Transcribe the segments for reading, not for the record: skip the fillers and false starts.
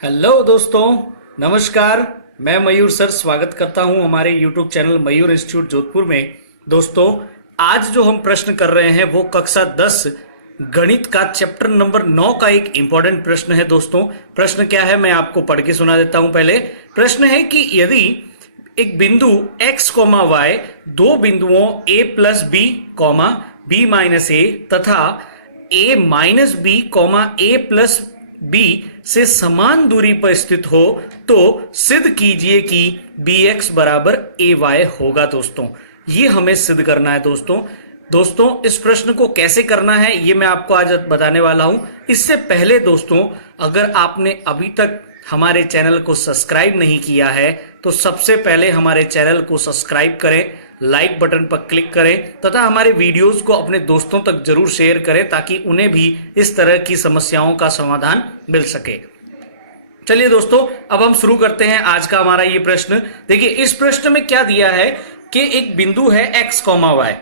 Hello दोस्तों, नमस्कार। मैं मयूर सर स्वागत करता हूं हमारे YouTube चैनल मयूर इंस्टीट्यूट जोधपुर में। दोस्तों, आज जो हम प्रश्न कर रहे हैं वो कक्षा 10 गणित का चैप्टर नंबर 9 का एक इंपॉर्टेंट प्रश्न है। दोस्तों, प्रश्न क्या है मैं आपको पढ़ के सुना देता हूं। पहले प्रश्न है कि यदि एक बिंदु x, y दो बिंदुओं a plus B, B minus A तथा a minus B, a plus B से समान दूरी पर स्थित हो तो सिद्ध कीजिए कि bx बराबर ay होगा। दोस्तों, ये हमें सिद्ध करना है। दोस्तों इस प्रश्न को कैसे करना है ये मैं आपको आज बताने वाला हूं। इससे पहले दोस्तों, अगर आपने अभी तक हमारे चैनल को सब्सक्राइब नहीं किया है तो सबसे पहले हमारे चैनल को सब्सक्राइब करें, लाइक बटन पर क्लिक करें तथा हमारे वीडियोस को अपने दोस्तों तक जरूर शेयर करें ताकि उन्हें भी इस तरह की समस्याओं का समाधान मिल सके। चलिए दोस्तों, अब हम शुरू करते हैं आज का हमारा ये प्रश्न। देखिए, इस प्रश्न में क्या दिया है कि एक बिंदु है x, y।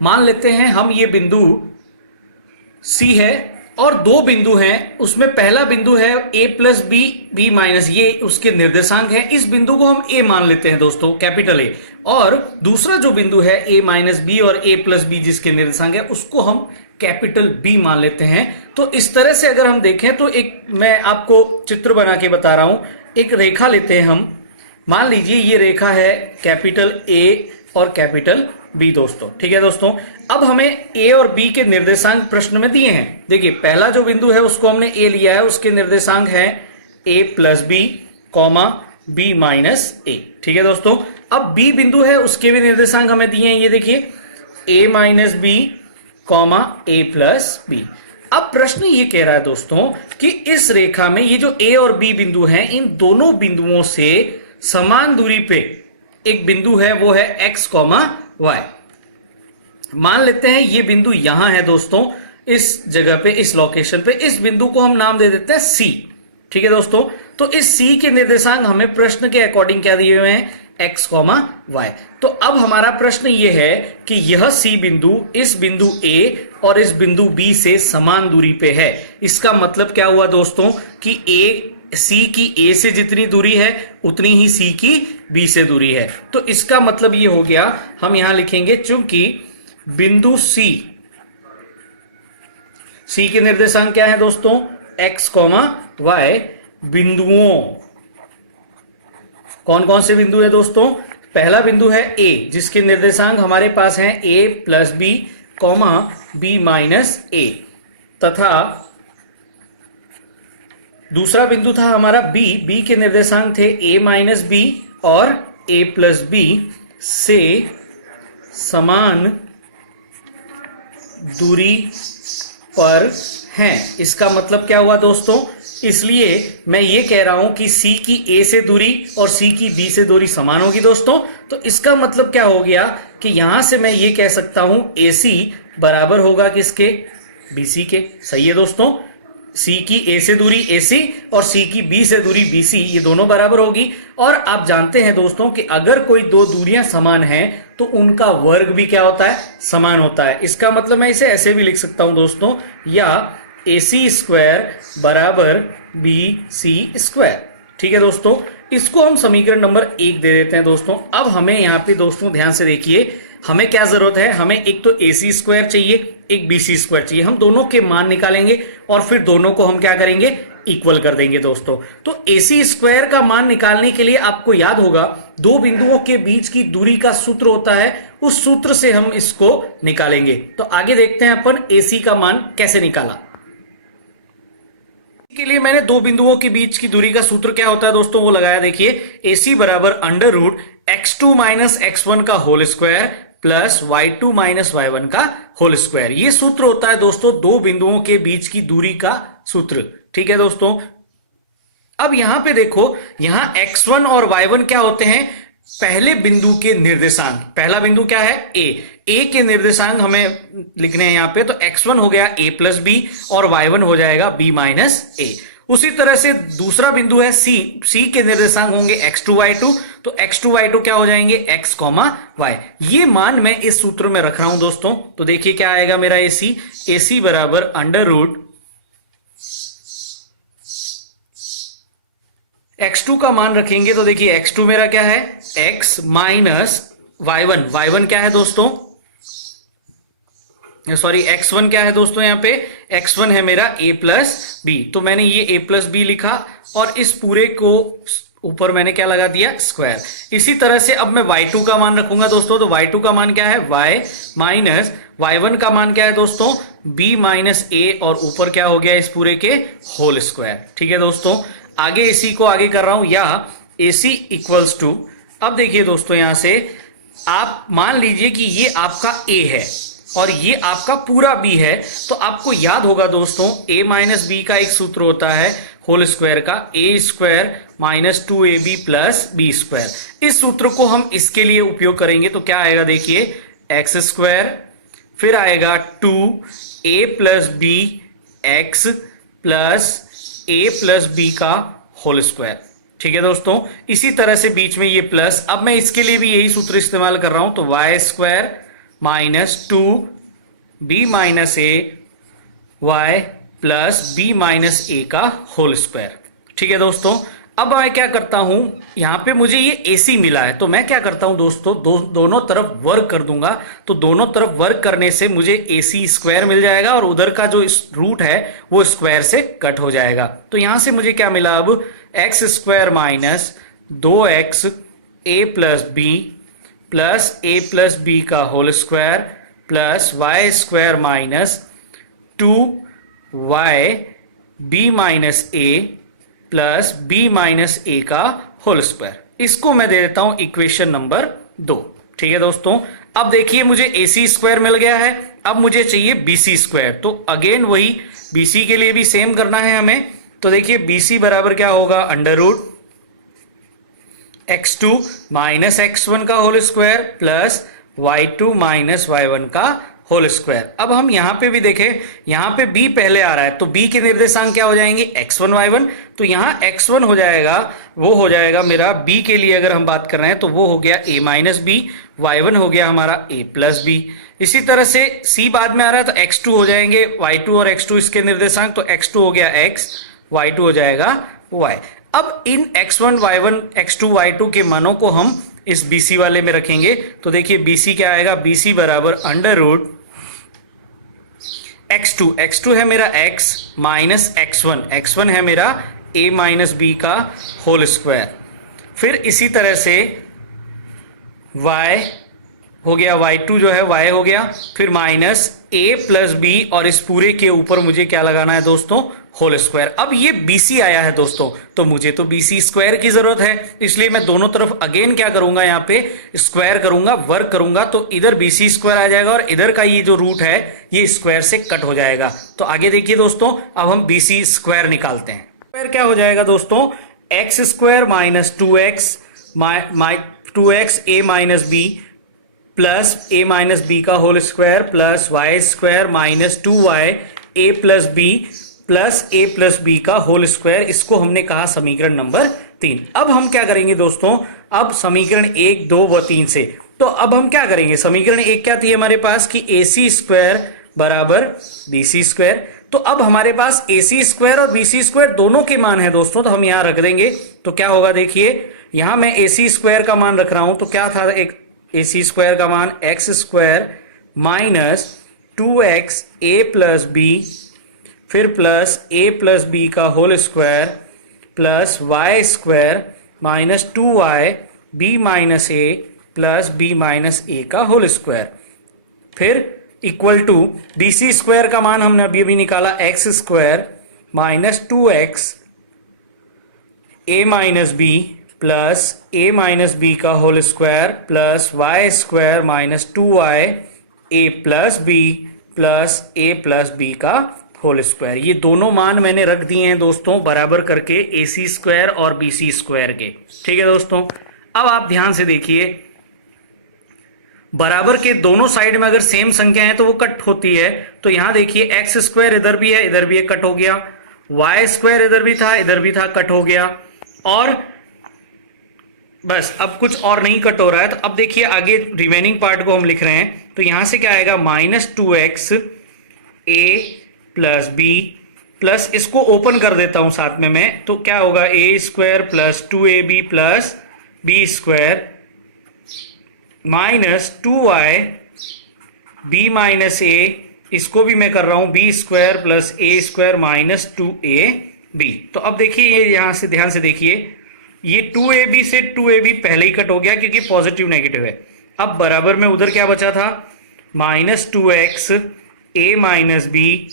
मान लेते हैं हम ये बिंदु C है और दो बिंदु हैं। उसमें पहला बिंदु है a plus B, B minus, ये उसके निर्देशांक है। इस बिंदु को हम a मान लेते हैं दोस्तों, कैपिटल A। और दूसरा जो बिंदु है a माइनस बी और a प्लस बी जिसके निर्देशांक है उसको हम कैपिटल B मान लेते हैं। तो इस तरह से अगर हम देखें तो एक मैं आपको चित्र बना के बता रहा हूं। एक रेखा लेते हैं हम। मान लीजिए ये रेखा है कैपिटल A और कैपिटल बी दोस्तों, ठीक है दोस्तों। अब हमें ए और बी के निर्देशांक प्रश्न में दिए हैं। देखिए, पहला जो बिंदु है उसको हमने ए लिया है, उसके निर्देशांक है ए प्लस बी, बी माइनस ए, ठीक है दोस्तों। अब बी बिंदु है उसके भी निर्देशांक हमें दिए हैं, ये देखिए ए माइनस बी, ए प्लस बी। अब प्रश्न ये कह रहा है दोस्तों कि इस रेखा में ये जो ए और बी बिंदु हैं, इन दोनों बिंदुओं से समान दूरी पे एक बिंदु है, वो है x, y। मान लेते हैं ये बिंदु यहां है दोस्तों, इस जगह पे, इस लोकेशन पे। इस बिंदु को हम नाम दे देते हैं C, ठीक है दोस्तों। तो इस C के निर्देशांक हमें प्रश्न के अकॉर्डिंग क्या दिए हुए हैं, x, y। तो अब हमारा प्रश्न ये है कि यह C बिंदु इस बिंदु A और इस बिंदु B से समान दूरी पे है। इसका मतलब क्या हुआ दोस्तों कि C की A से जितनी दूरी है उतनी ही C की B से दूरी है। तो इसका मतलब ये हो गया, हम यहां लिखेंगे चूंकि बिंदु C के निर्देशांक क्या है दोस्तों, x, y। बिंदुओं, कौन कौन से बिंदु है दोस्तों, पहला बिंदु है A जिसके निर्देशांक हमारे पास हैं a plus B, B minus A, तथा दूसरा बिंदु था हमारा बी के निर्देशांक थे a माइनस बी और a प्लस बी से समान दूरी पर हैं। इसका मतलब क्या हुआ दोस्तों, इसलिए मैं ये कह रहा हूं कि C की A से दूरी और C की B से दूरी समान होगी दोस्तों। तो इसका मतलब क्या हो गया कि यहां से मैं ये कह सकता हूं AC बराबर होगा किसके, BC के। सही है दोस्तों, C की A से दूरी AC और C की B से दूरी BC, ये दोनों बराबर होगी। और आप जानते हैं दोस्तों कि अगर कोई दो दूरियां समान हैं तो उनका वर्ग भी क्या होता है, समान होता है। इसका मतलब मैं इसे ऐसे भी लिख सकता हूं दोस्तों, या AC स्क्वायर बराबर BC स्क्वायर, ठीक है दोस्तों। इसको हम समीकरण नंबर 1 दे देते हैं दोस्तों। अब हमें यहाँ पे दोस्तों ध्यान से देखिए, हमें क्या जरूरत है, हमें एक तो AC स्क्वायर चाहिए, एक BC स्क्वायर चाहिए। हम दोनों के मान निकालेंगे और फिर दोनों को हम क्या करेंगे, इक्वल कर देंगे दोस्तों। तो AC स्क्वायर का मान निकालने के लिए आपको याद होगा दो बिंदुओं के बीच की दूरी का सूत्र होता है, उस सूत्र से हम इसको निकालेंगे। तो आगे देखते हैं अपन AC का मान कैसे निकाला। के लिए मैंने दो बिंदुओं के बीच की दूरी का सूत्र क्या होता है दोस्तों, वो लगाया। देखिए, AC बराबर under root x2 minus x1 का whole square plus y2 minus y1 का होल स्क्वायर। ये सूत्र होता है दोस्तों दो बिंदुओं के बीच की दूरी का सूत्र, ठीक है दोस्तों। अब यहां पे देखो, यहां x1 और y1 क्या होते हैं, पहले बिंदु के निर्देशांक। पहला बिंदु क्या है, A के निर्देशांक हमें लिखने हैं यहां पे। तो x1 हो गया a प्लस बी और y1 हो जाएगा b माइनस ए। उसी तरह से दूसरा बिंदु है C के निर्देशांक होंगे x2 y2। तो x2 y2 क्या हो जाएंगे, x, y। ये मान मैं इस सूत्र में रख रहा हूं दोस्तों। तो देखिए क्या आएगा मेरा AC बराबर अंडर रूट x2 का मान रखेंगे तो देखिए x2 मेरा क्या है, x माइनस y1। y1 क्या है दोस्तों, सॉरी x1 क्या है दोस्तों, यहाँ पे x1 है मेरा a प्लस बी। तो मैंने ये a प्लस बी लिखा और इस पूरे को ऊपर मैंने क्या लगा दिया, स्क्वायर। इसी तरह से अब मैं y2 का मान रखूंगा दोस्तों, तो y2 का मान क्या है, y माइनस y1 का मान क्या है दोस्तों, b माइनस a, और ऊपर क्या हो गया इस पूरे के होल स्क्वायर। ठीक है दोस्तों, आगे इसी को आगे कर रहा हूं, या AC इक्वल्स टू, अब देखिए दोस्तों यहां से आप मान लीजिए कि ये आपका a है और ये आपका पूरा b है, तो आपको याद होगा दोस्तों a माइनस बी का एक सूत्र होता है होल स्क्वायर का, a square minus 2ab plus B square. इस सूत्र को हम इसके लिए उपयोग करेंगे तो क्या आएगा देखिए, एक्स स्क्वायर, फिर आएगा 2a plus b x plus a plus B का होल स्क्वायर। ठीक है दोस्तों, इसी तरह से बीच में ये प्लस, अब मैं इसके लिए भी यही सूत्र इस्तेमाल कर रहा हूं, तो Y square minus 2b minus A Y plus B minus A का होल स्क्वायर। ठीक है दोस्तों, अब मैं क्या करता हूं, यहां पे मुझे ये AC मिला है, तो मैं क्या करता हूं दोस्तों, दोनों तरफ वर्क कर दूंगा। तो दोनों तरफ वर्क करने से मुझे AC स्क्वायर मिल जाएगा और उधर का जो रूट है वो स्क्वायर से कट हो जाएगा। तो यहां से मुझे क्या मिला, अब X square minus 2x a plus B plus a plus B का whole square plus Y square minus 2y b minus a plus B minus A का होल स्क्वायर। इसको मैं दे देता हूं इक्वेशन नंबर 2। ठीक है दोस्तों, अब देखिए मुझे AC स्क्वायर मिल गया है, अब मुझे चाहिए BC स्क्वायर। तो अगेन वही BC के लिए भी सेम करना है हमें। तो देखिए BC बराबर क्या होगा, under root x2 minus x1 का whole square plus y2 minus y1 का होल स्क्वायर। अब हम यहां पे भी देखें, यहां पे b पहले आ रहा है तो b के निर्देशांक क्या हो जाएंगे, x1 y1। तो यहां x1 हो जाएगा, वो हो जाएगा मेरा b के लिए अगर हम बात कर रहे हैं तो वो हो गया a माइनस बी, y1 हो गया हमारा a प्लस बी। इसी तरह से c बाद में आ रहा है तो x2 हो जाएंगे, y2 और x2 इसके निर्देशांक, तो x2 हो गया x, y2 हो जाएगा y। अब इन x1 y1 x2 y2 के मानों को हम इस BC वाले में रखेंगे। तो देखिए BC क्या आएगा, BC बराबर अंडर रूट x2, x2 है मेरा x माइनस x1, x1 है मेरा a माइनस बी का होल स्क्वायर। फिर इसी तरह से y हो गया, y2 जो है y हो गया, फिर माइनस a प्लस बी, और इस पूरे के ऊपर मुझे क्या लगाना है दोस्तों, होल स्क्वायर। अब ये BC आया है दोस्तों, तो मुझे तो BC स्क्वायर की जरूरत है, इसलिए मैं दोनों तरफ अगेन क्या करूंगा, यहाँ पे स्क्वायर करूंगा, वर्क करूंगा, तो इधर BC स्क्वायर आ जाएगा और इधर का ये जो रूट है ये स्क्वायर से कट हो जाएगा। तो आगे देखिए दोस्तों, अब हम BC स्क्वायर निकालते हैं। स्क्वायर क्या हो जाएगा दोस्तों, X square minus 2x a minus B plus a minus B का whole square plus Y square minus 2y a plus B plus a plus B का होल स्क्वायर। इसको हमने कहा समीकरण नंबर 3। अब हम क्या करेंगे दोस्तों, अब समीकरण 1, 2 व 3 से, तो अब हम क्या करेंगे, समीकरण 1 क्या थी हमारे पास कि AC स्क्वायर बराबर BC स्क्वायर। तो अब हमारे पास AC स्क्वायर और BC स्क्वायर दोनों के मान है दोस्तों, तो हम यहां रख देंगे। तो क्या होगा देखिए, यहां मैं AC स्क्वायर का मान रख रहा हूं, तो क्या था, एक AC स्क्वायर का मान X square minus 2x a plus B, फिर प्लस a प्लस बी का whole square plus Y square minus 2y b minus a plus b minus a का होल स्क्वायर, फिर इक्वल टू BC स्क्वायर का मान हमने अभी अभी निकाला, X square minus 2x a minus B plus a minus B का whole square plus Y square minus 2y a plus B plus a plus B का whole square. ये दोनों मान मैंने रख दिए हैं दोस्तों बराबर करके AC स्क्वायर और BC स्क्वायर के। ठीक है दोस्तों, अब आप ध्यान से देखिए, बराबर के दोनों साइड में अगर सेम संख्या है तो वो कट होती है। तो यहां देखिए एक्स स्क्वायर इधर भी है, इधर भी है, कट हो गया, वाई स्क्वायर इधर भी था, कट हो गया, और बस अब कुछ और नहीं कट हो रहा है। तो अब देखिए आगे रिमेनिंग पार्ट को हम लिख रहे हैं, तो यहां से क्या आएगा, minus 2x a plus B plus इसको ओपन कर देता हूं साथ में मैं, तो क्या होगा A square plus 2ab plus B square minus 2y B minus A, इसको भी मैं कर रहा हूं B square plus A square minus 2ab। तो अब देखिए ये यहां से ध्यान से देखिए, ये 2ab से 2ab पहले ही कट हो गया क्योंकि पॉजिटिव नेगेटिव है। अब बराबर में उधर क्या बचा था, minus 2x a minus B,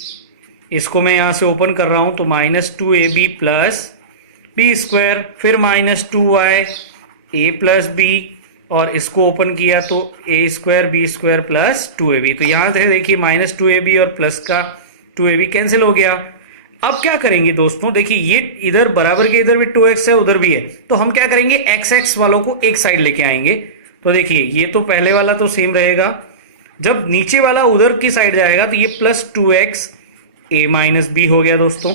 इसको मैं यहां से ओपन कर रहा हूं तो minus 2ab plus B square, फिर minus 2y a plus B, और इसको ओपन किया तो A square B square plus 2ab। तो यहां से देखिए माइनस 2ab और प्लस का 2ab कैंसिल हो गया। अब क्या करेंगे दोस्तों, देखिए ये इधर बराबर के इधर भी 2x है उधर भी है, तो हम क्या करेंगे x वालों को एक साइड लेके आएंगे। तो देखिए ये तो पहले वाला तो सेम रहेगा, जब नीचे वाला उधर की साइड जाएगा तो ये plus 2x a minus B हो गया दोस्तों।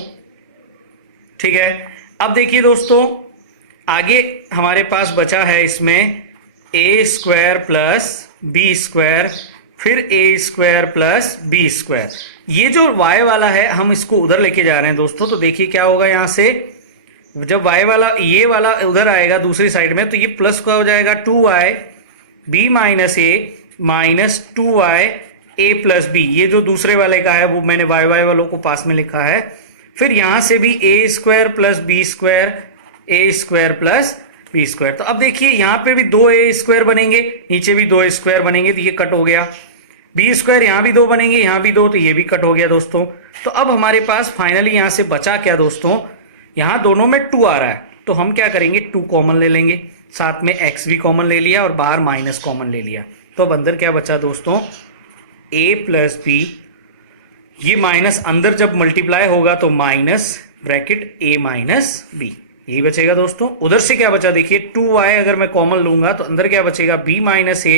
ठीक है, अब देखिए दोस्तों आगे हमारे पास बचा है इसमें ए स्क्वायर प्लस बी स्क्वायर, फिर ए स्क्वायर प्लस बी स्क्वायर। ये जो y वाला है हम इसको उधर लेके जा रहे हैं दोस्तों, तो देखिए क्या होगा यहां से, जब y वाला ये वाला उधर आएगा दूसरी साइड में तो ये प्लस का हो जाएगा 2y b minus a minus 2y a plus b. ये जो दूसरे वाले का है वो मैंने y वालों को पास में लिखा है। फिर यहां से भी ए स्क्वायर प्लस बी स्क्वायर ए स्क्वायर प्लस बी स्क्वायर। तो अब देखिए यहां पे भी 2a स्क्वायर बनेंगे, नीचे भी 2 स्क्वायर बनेंगे, तो ये कट हो गया। बी स्क्वायर यहां भी 2 बनेंगे, यहां भी 2, तो ये भी कट हो गया दोस्तों। तो अब हमारे पास फाइनली यहां से बचा क्या दोस्तों, यहां दोनों में 2 आ रहा है, तो हम क्या करेंगे 2 कॉमन ले लेंगे, साथ में x भी कॉमन ले लिया और बाहर माइनस कॉमन ले लिया। तो अब अंदर क्या बचा दोस्तों, a प्लस बी, ये माइनस अंदर जब मल्टीप्लाई होगा तो minus bracket a minus b, यही बचेगा दोस्तों। उधर से क्या बचा देखिए 2y अगर मैं कॉमन लूंगा तो अंदर क्या बचेगा b minus a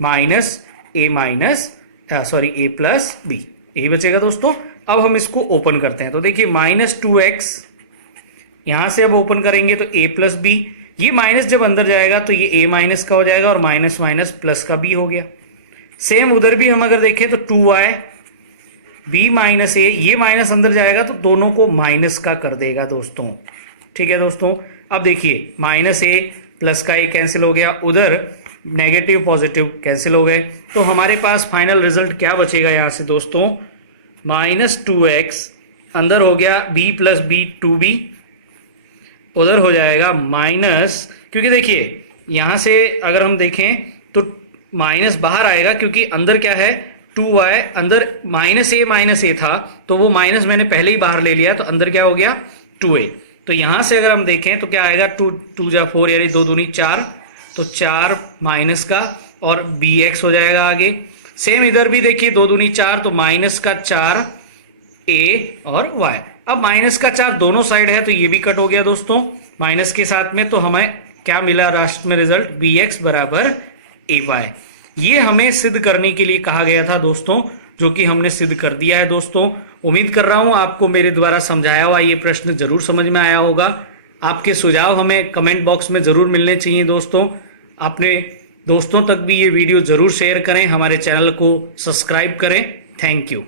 minus a minus sorry a plus b, यही बचेगा दोस्तों। अब हम इसको ओपन करते हैं तो देखिए माइनस 2x, यहां से अब ओपन करेंगे तो a प्लस बी, ये माइनस जब अंदर जाएगा तो ये a माइनस का हो जाएगा और माइनस माइनस प्लस का b हो गया। सेम उधर भी हम अगर देखें तो 2y b माइनस ए, ये माइनस अंदर जाएगा तो दोनों को माइनस का कर देगा दोस्तों। ठीक है दोस्तों, अब देखिए माइनस ए प्लस का ए कैंसिल हो गया, उधर नेगेटिव पॉजिटिव कैंसिल हो गए, तो हमारे पास फाइनल रिजल्ट क्या बचेगा यहां से दोस्तों, माइनस 2x अंदर हो गया b प्लस बी 2b, उधर हो जाएगा माइनस, क्योंकि देखिए यहां से अगर हम देखें तो माइनस बाहर आएगा क्योंकि अंदर क्या है 2y, अंदर माइनस ए था तो वो माइनस मैंने पहले ही बाहर ले लिया, तो अंदर क्या हो गया 2a। तो यहां से अगर हम देखें तो क्या आएगा 2 जा 4 यानी 2 दूनी 4, तो 4 माइनस का और bx हो जाएगा आगे। सेम इधर भी देखिए 2 दूनी 4, तो माइनस का 4 a और y। अब माइनस का 4 दोनों साइड है तो ये भी कट हो गया दोस्तों माइनस के साथ में, तो हमें क्या मिला लास्ट में रिजल्ट, bx बराबर ay। ये हमें सिद्ध करने के लिए कहा गया था दोस्तों, जो कि हमने सिद्ध कर दिया है दोस्तों। उम्मीद कर रहा हूं आपको मेरे द्वारा समझाया हुआ ये प्रश्न जरूर समझ में आया होगा। आपके सुझाव हमें कमेंट बॉक्स में जरूर मिलने चाहिए दोस्तों। अपने दोस्तों तक भी ये वीडियो जरूर शेयर करें, हमारे चैनल को सब्सक्राइब करें। Thank you.